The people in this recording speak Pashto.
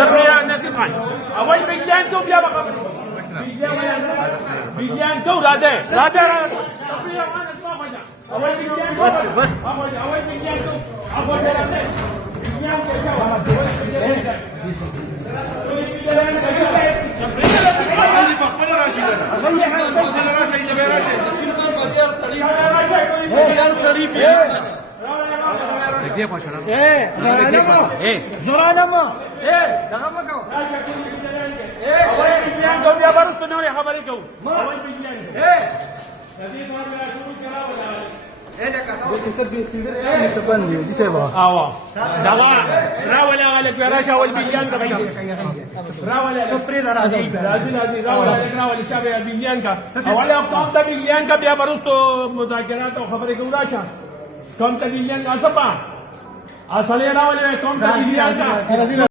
تقريبا نسيب خان اول بيجان تو بیا بخبر بيجان تو راده تقريبا انا اسمع وجه اول بيجان بس اول بيجان تو اول راده بيجان كيسا راول عليك يا راشا والبيجان راول عليك راول شاب يا بيجان کا حوالے اب کام تا بيجان کا بیا برستو مذاکرات او خبرې کو راشا کام تا بيجان کا سبا اصلي راول کام تا بيجان کا